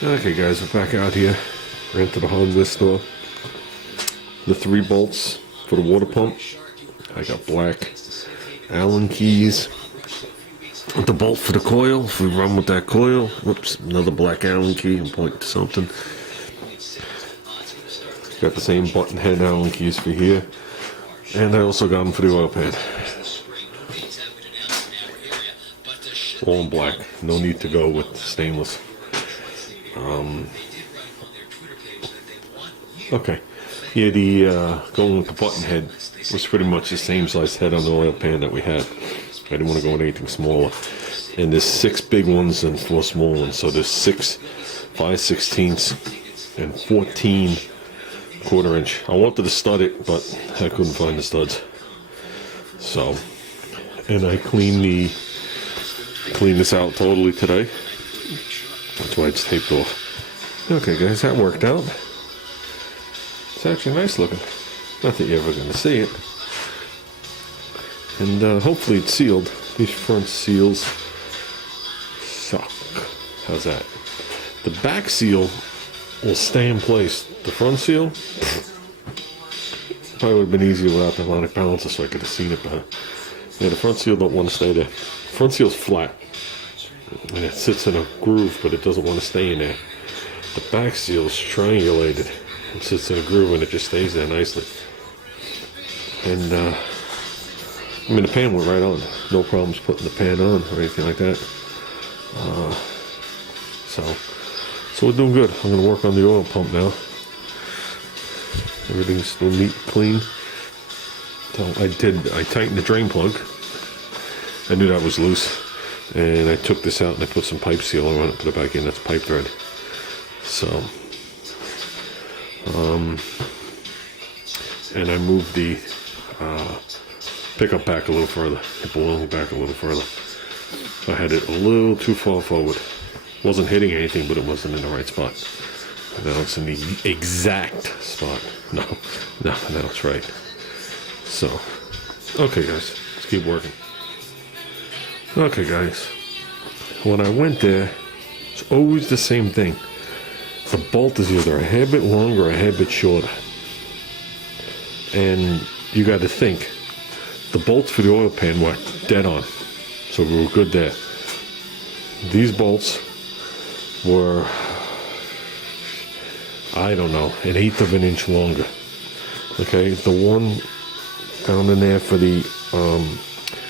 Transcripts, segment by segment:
Okay guys, we're back out here. Ran to the hardware store. The 3 bolts for the water pump. I got black Allen keys. The bolt for the coil, if we run with that coil. Whoops, another black Allen key. I'm pointing to something. Got the same button head Allen keys for here. And I also got them for the oil pan. All in black. No need to go with stainless. Okay. Yeah, the going with the button head was pretty much the same size head on the oil pan that we had. I didn't want to go with anything smaller. And there's 6 big ones and 4 small ones. So there's 6 5/16 and 14 1/4 inch. I wanted to stud it, but I couldn't find the studs. So, and I cleaned this out totally today. That's why it's taped off. Okay guys, that worked out. It's actually nice looking. Not that you're ever going to see it. And hopefully it's sealed. These front seals suck. How's that? The back seal will stay in place. The front seal probably would have been easier without the harmonic balancer, so I could have seen it better. Yeah, the front seal don't want to stay there. Front seal's flat. And it sits in a groove, but it doesn't want to stay in there. The back seal is triangulated. It sits in a groove and it just stays there nicely. And I mean, the pan went right on. No problems putting the pan on or anything like that. So we're doing good. I'm going to work on the oil pump now. Everything's still neat and clean. So I tightened the drain plug. I knew that was loose. And I took this out and I put some pipe seal on it, put it back in. That's pipe thread. So, and I moved the pickup back a little further. It belonged back a little further. I had it a little too far forward. Wasn't hitting anything, but it wasn't in the right spot. Now it's in the exact spot. No, now it's right. So, okay guys, let's keep working. Okay guys, when I went there, it's always the same thing. The bolt is either a hair bit longer or a hair bit shorter. And you got to think, the bolts for the oil pan were dead on. So we were good there. These bolts were, I don't know, 1/8 of an inch longer. Okay, the one down in there for the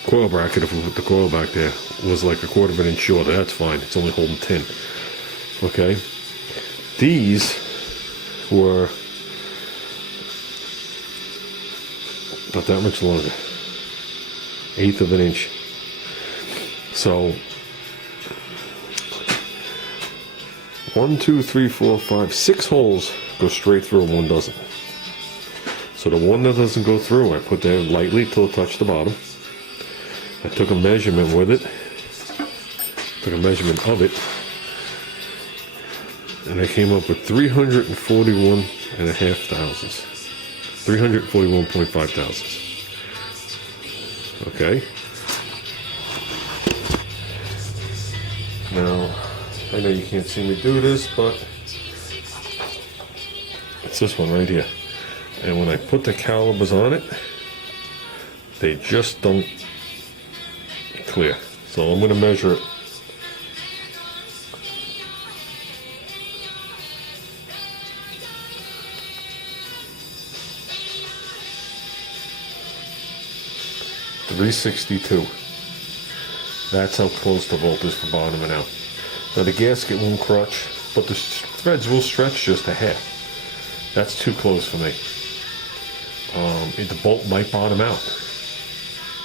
coil bracket, if we put the coil back there, was like 1/4 inch shorter. That's fine. It's only holding 10. Okay. These were about that much longer. 1/8 of an inch. So 1, 2, 3, 4, 5, 6 holes go straight through and 1 doesn't. So the one that doesn't go through, I put there lightly till it touched the bottom. I took a measurement with it, took a measurement of it, and I came up with 341.5 thousandths. 341.5 thousandths. Okay. Now, I know you can't see me do this, but it's this one right here. And when I put the calibers on it, they just don't clear. So I'm going to measure it. .362. That's how close the volt is for bottoming out. Now the gasket won't crutch, but the threads will stretch just a hair. That's too close for me. The bolt might bottom out.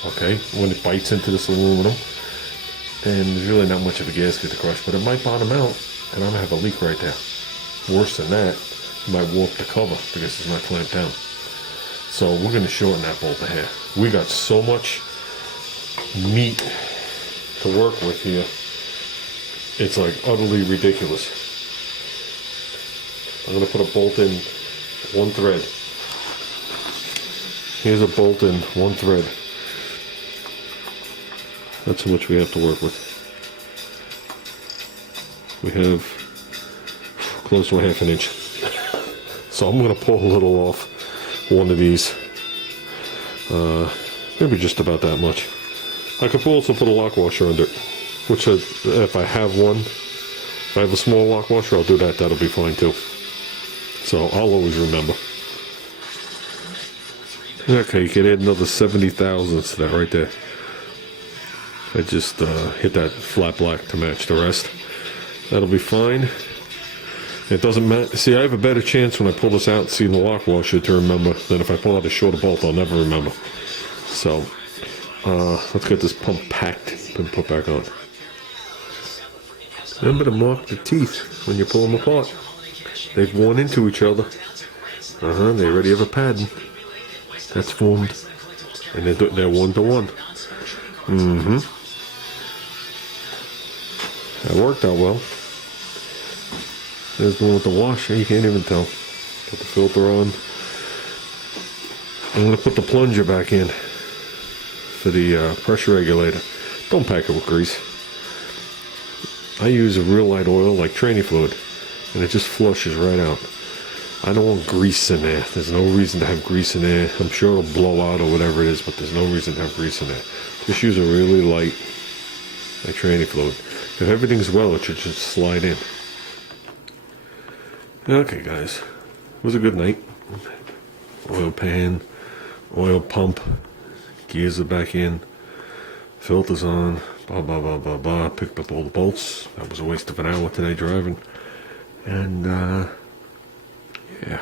Okay, when it bites into this aluminum, and there's really not much of a gasket to crush, but it might bottom out, and I'm gonna have a leak right there. Worse than that, it might warp the cover because it's not clamped down. So we're gonna shorten that bolt a hair. We got so much meat to work with here. It's like utterly ridiculous. I'm gonna put a bolt in 1 thread. Here's a bolt in 1 thread. That's how much we have to work with. We have close to a half an inch. So I'm going to pull a little off one of these. Maybe just about that much. I could also put a lock washer under it, which if I have one, if I have a small lock washer, I'll do that. That'll be fine too. So I'll always remember. Okay, you can add another 70 thousandths to that right there. I just hit that flat black to match the rest. That'll be fine. It doesn't matter. See, I have a better chance when I pull this out and see the lock washer to remember than if I pull out a shorter bolt. I'll never remember. So, let's get this pump packed and put back on. Remember to mark the teeth when you pull them apart. They've worn into each other. They already have a pattern that's formed. And they're one-to-one. That worked out well. There's the one with the washer, you can't even tell. Put the filter on. I'm going to put the plunger back in for the pressure regulator. Don't pack it with grease. I use a real light oil like tranny fluid, and it just flushes right out. I don't want grease in there. There's no reason to have grease in there. I'm sure it'll blow out or whatever it is, but there's no reason to have grease in there. Just use a really light like tranny fluid. If everything's well, it should just slide in. Okay, guys. It was a good night. Oil pan, oil pump, gears are back in, filters on, blah, blah, blah, blah, blah. Picked up all the bolts. That was a waste of an hour today driving. And, yeah.